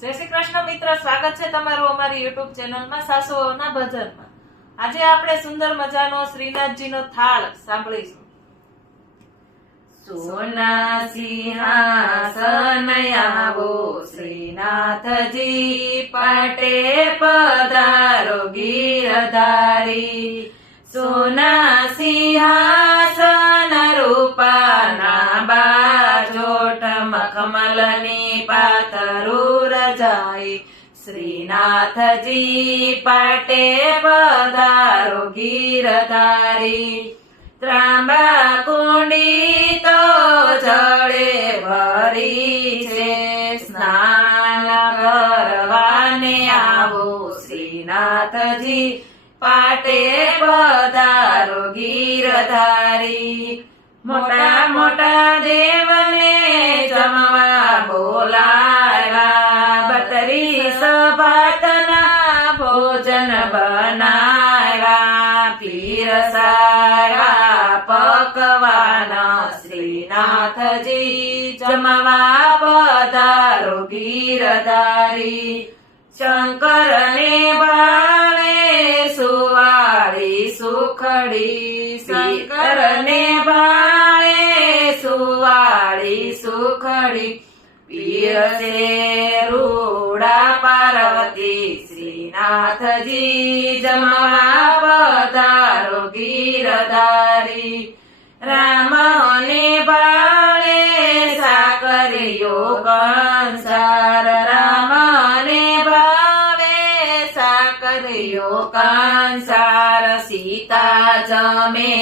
જય શ્રી કૃષ્ણ મિત્ર, સ્વાગત છે તમારું અમારી યુટ્યુબ ચેનલમાં સાસુઓના ભજનમાં. આજે આપણે સુંદર મજાનો શ્રીનાથજીનો થાળ સાંભળીશું. સોના સિંહાસન આવો શ્રીનાથજી, પાટે પધારો ગીરધારી. સોના સિંહાસન રૂપાના બાજોટ, મખમલની પાતરું રજાઈ. શ્રીનાથજી પાટે પધારો ગીરધારી. ત્રાંબા કુંડી તો જળે ભરી છે, સ્નાન કરવાને આવો શ્રીનાથજી, પાટે પધારો ગીરધારી. મોટા મોટા દેવને જમવા બોલાવ્યા, 32 ભાતના ભોજન બનાવ્યા. પીરસાયા પકવાન શ્રીનાથજી, જમવા પધારો ગીરધારી. શંકરને ભાવે સુવાળી સુખડી, શંકરને ભાવે સુવાળી સુખડી. પીરસે રૂડા પાર્વતી, શ્રીનાથજી જમવા પધારો ગીરધારી. રામને ભાવે સાકરિયો કંસાર, રામને ભાવે સાકરિયો કંસાર. સીતા જમે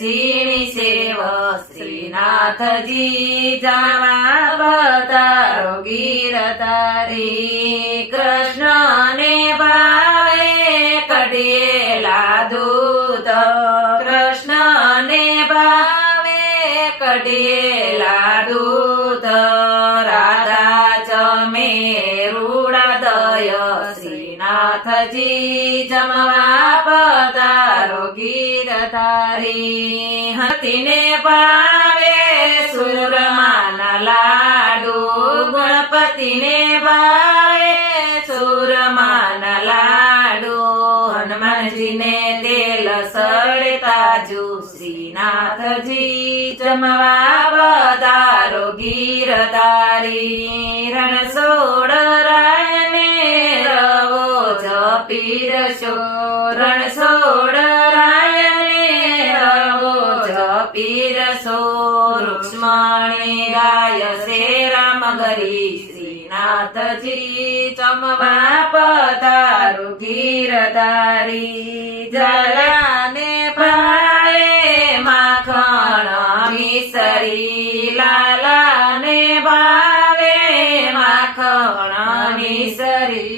ઝીણી સેવ, શ્રીનાથજી જમવા પધારો ગીરધારી. કૃષ્ણને ભાવે કઢિયેલા દૂધ, કૃષ્ણને ભાવે કઢિયેલા દૂધ. રાધા જમે રૂડા દય, શ્રીનાથજી જમવા પધારો ગીરધારી. હતીને ભાવે સુરમાના લાડુ, ગણપતિને ભાવે સુરમાના લાડુ. હનુમાનજીને તેલ સળે તાજુ, શ્રીનાથજી જમવા પધારો ગીરધારી. રણછોડ રાયને રવો જ પીરસો, રણછોડ રાયને રવો જ પીરસો. રૂક્ષ્મણી ગાય છે રામગરી, શ્રીનાથજી જમવા પધારો ગીરધારી. જલાને ભાવે માખણ મિસરી, લાલાને ભાવે માખણ મિસરી.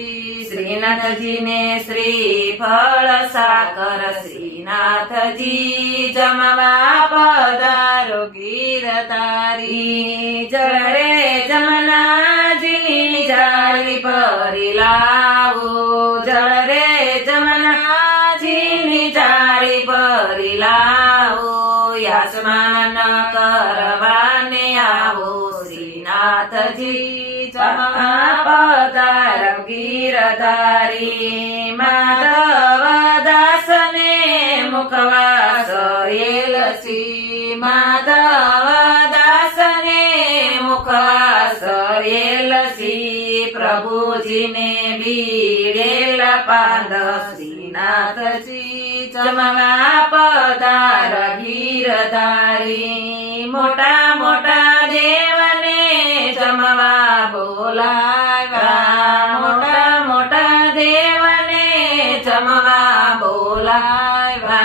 શ્રીનાથજીને શ્રીફળ સાકર, શ્રીનાથજી જમવા પધારો ગીરધારી. જળરે જમનાજીની જાળી ભરી લાવો, જળરે જમનાજીની જાળી ભરી લાવો. યાસમાન કરવાને આવો શ્રીનાથજી, જમવા પધારો ગીરધારી. માધવ દાસને મુખવાસ એલસી, માધવ દાસને મુખવાસ એલસી. પ્રભુજીને બીડેલ પાંદ, શ્રીનાથજી જમવા પધારો ગીરધારી. મોટા મોટા દેવને જમવા બોલાવ્યા, મોટા મોટા દેવને જમવા બોલાવ્યા.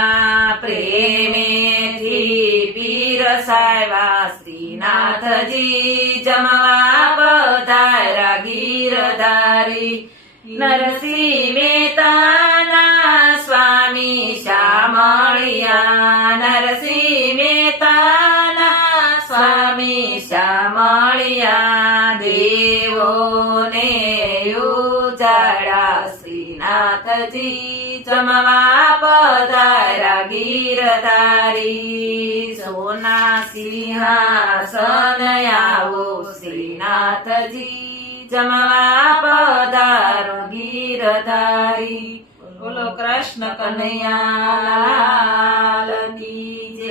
પ્રેમેથી પીરસાવ્યા, શ્રીનાથજી જમવા પધારા ગીરધારી. નરસિંહ મહેતાના સ્વામી શામળિયા, નરસિંહ મહેતાના સ્વામી શામળિયા. દેવોને ઉજાડા, શ્રીનાથજી જમવા પધારા ગીરધારી. સોના સિંહાસન આવો શ્રીનાથજી જમવા પધારો ગીરધારી બોલો કૃષ્ણ કનૈયા